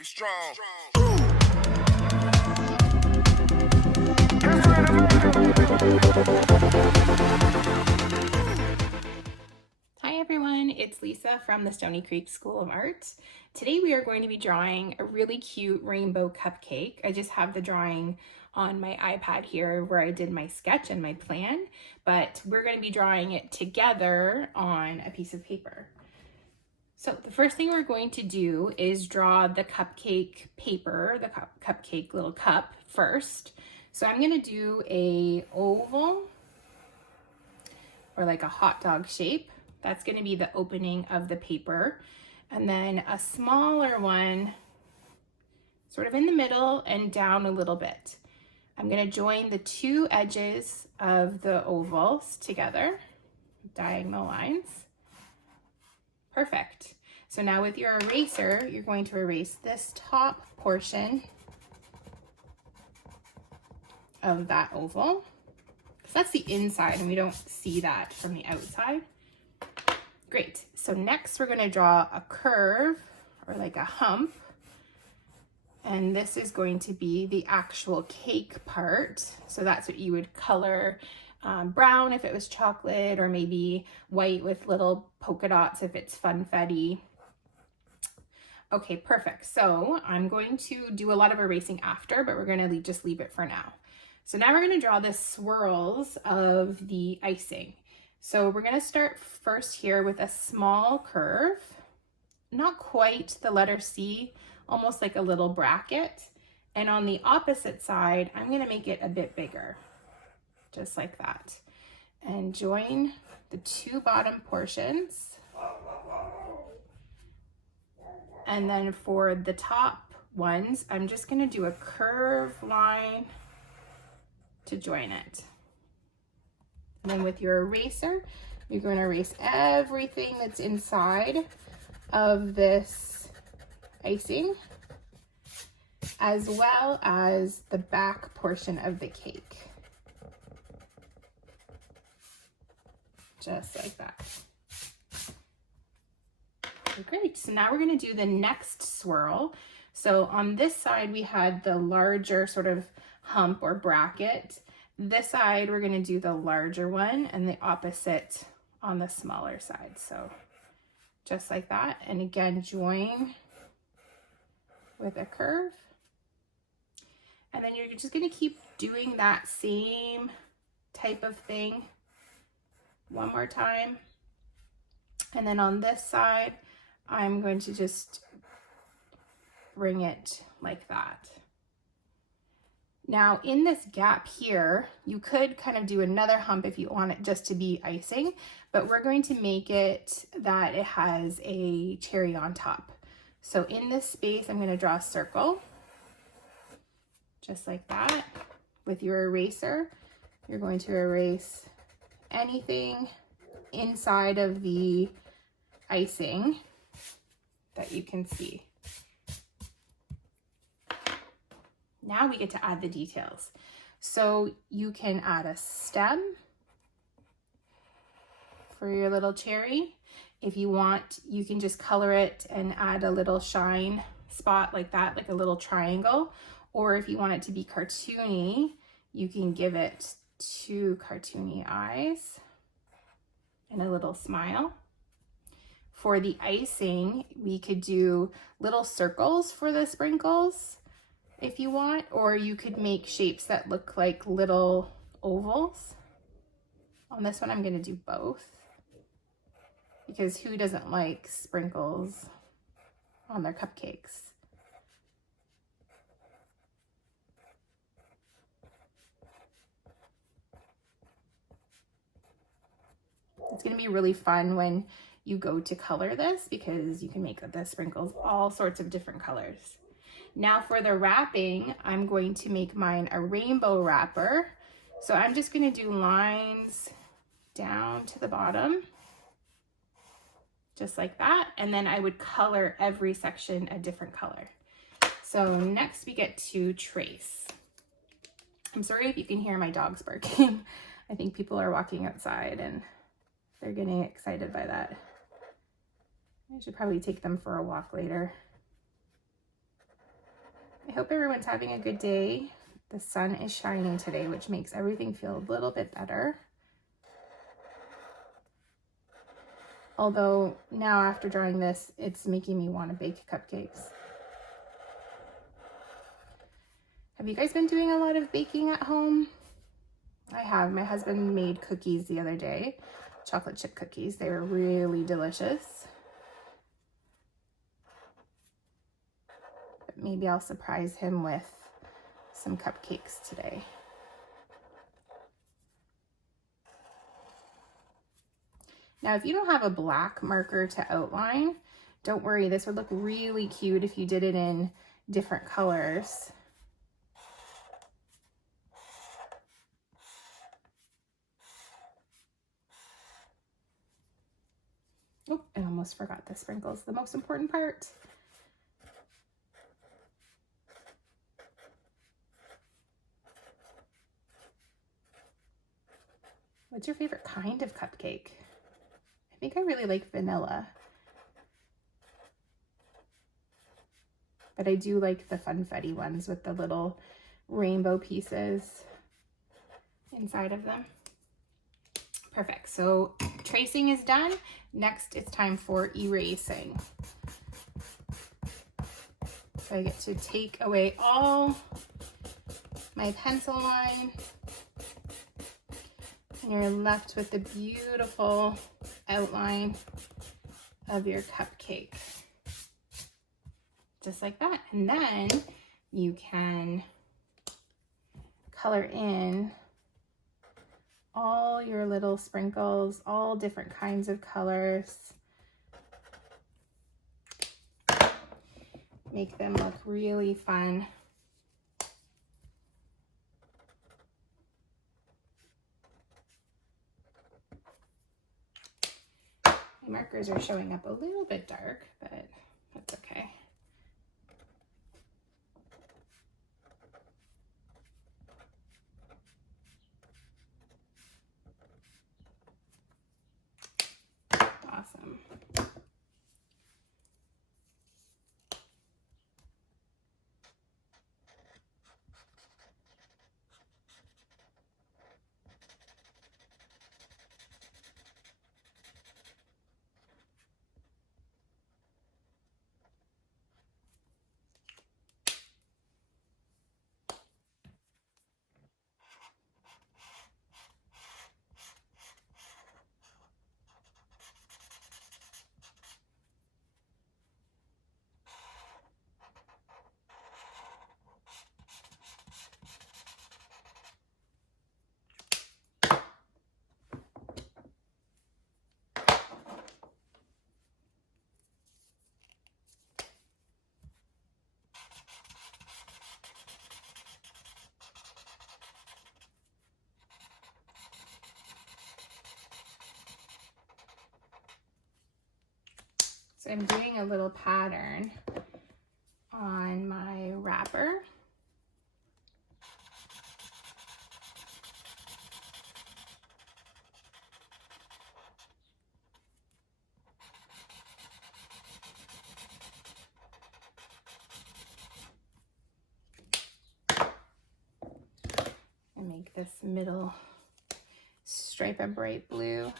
Get strong. Hi everyone, it's Lisa from the Stoney Creek School of Art. Today we are going to be drawing a really cute rainbow cupcake. I just have the drawing on my iPad here where I did my sketch and my plan, but we're going to be drawing it together on a piece of paper. So the first thing we're going to do is draw the cupcake paper, the cupcake little cup first. So I'm going to do a oval or like a hot dog shape. That's going to be the opening of the paper. And then a smaller one sort of in the middle and down a little bit. I'm going to join the two edges of the ovals together, diagonal lines. Perfect. So now with your eraser, you're going to erase this top portion of that oval. Because that's the inside and we don't see that from the outside. Great. So next we're going to draw a curve or like a hump. And this is going to be the actual cake part. So that's what you would color brown if it was chocolate, or maybe white with little polka dots if it's funfetti. Okay, perfect. So I'm going to do a lot of erasing after, but we're going to just leave it for now. So now we're going to draw the swirls of the icing. So we're going to start first here with a small curve, not quite the letter C, almost like a little bracket. And on the opposite side, I'm going to make it a bit bigger, just like that. And join the two bottom portions. And then for the top ones, I'm just going to do a curved line to join it. And then with your eraser, you're going to erase everything that's inside of this icing, as well as the back portion of the cake. Just like that. Great, so now we're going to do the next swirl. So on this side, we had the larger sort of hump or bracket. This side, we're going to do the larger one, and the opposite on the smaller side. So just like that. And again, join with a curve. And then you're just going to keep doing that same type of thing one more time. And then on this side, I'm going to just bring it like that. Now in this gap here, you could kind of do another hump if you want it just to be icing, but we're going to make it that it has a cherry on top. So in this space, I'm going to draw a circle, just like that. With your eraser, you're going to erase anything inside of the icing that you can see. Now we get to add the details. So you can add a stem for your little cherry. If you want, you can just color it and add a little shine spot like that, like a little triangle. Or if you want it to be cartoony, you can give it two cartoony eyes and a little smile. For the icing, we could do little circles for the sprinkles if you want, or you could make shapes that look like little ovals. On this one, I'm going to do both, because who doesn't like sprinkles on their cupcakes? It's going to be really fun when you go to color this, because you can make the sprinkles all sorts of different colors. Now for the wrapping, I'm going to make mine a rainbow wrapper. So I'm just going to do lines down to the bottom, just like that. And then I would color every section a different color. So next we get to trace. I'm sorry if you can hear my dogs barking. I think people are walking outside and they're getting excited by that. I should probably take them for a walk later. I hope everyone's having a good day. The sun is shining today, which makes everything feel a little bit better. Although now after drawing this, it's making me want to bake cupcakes. Have you guys been doing a lot of baking at home? I have. My husband made cookies the other day, chocolate chip cookies. They were really delicious. But maybe I'll surprise him with some cupcakes today. Now, if you don't have a black marker to outline, don't worry. This would look really cute if you did it in different colors. Oh, I almost forgot the sprinkles, the most important part. What's your favorite kind of cupcake? I think I really like vanilla. But I do like the funfetti ones with the little rainbow pieces inside of them. Perfect. So tracing is done. Next, it's time for erasing. So I get to take away all my pencil line. And you're left with the beautiful outline of your cupcake. Just like that. And then you can color in all your little sprinkles, all different kinds of colors. Make them look really fun. My markers are showing up a little bit dark, but that's okay. Awesome. So I'm doing a little pattern on my wrapper. And make this middle stripe a bright blue.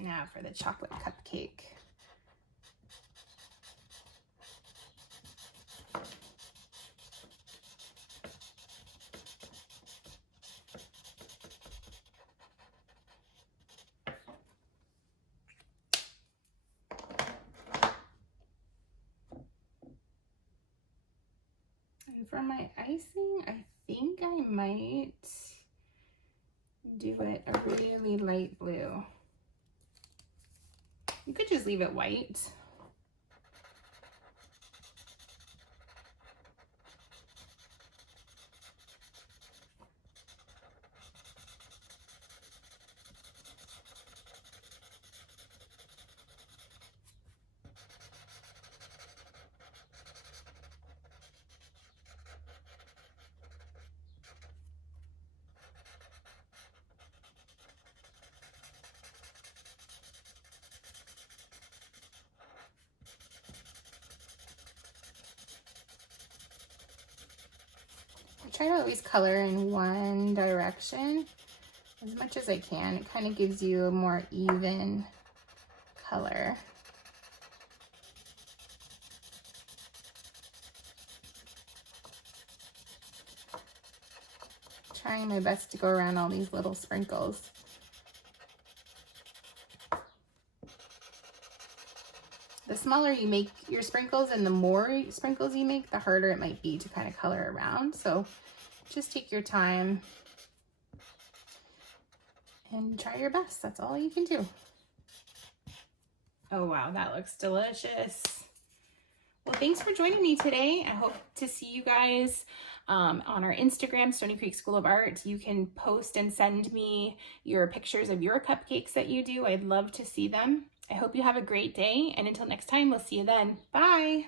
Now for the chocolate cupcake. And for my icing, I think I might do it a really light blue. You could just leave it white. I try to always color in one direction as much as I can. It kind of gives you a more even color. Trying my best to go around all these little sprinkles. The smaller you make your sprinkles and the more sprinkles you make, the harder it might be to kind of color around. So just take your time and try your best. That's all you can do. Oh wow, that looks delicious. Well, thanks for joining me today. I hope to see you guys on our Instagram, Stoney Creek School of Art. You can post and send me your pictures of your cupcakes that you do. I'd love to see them. I hope you have a great day, and until next time, we'll see you then. Bye!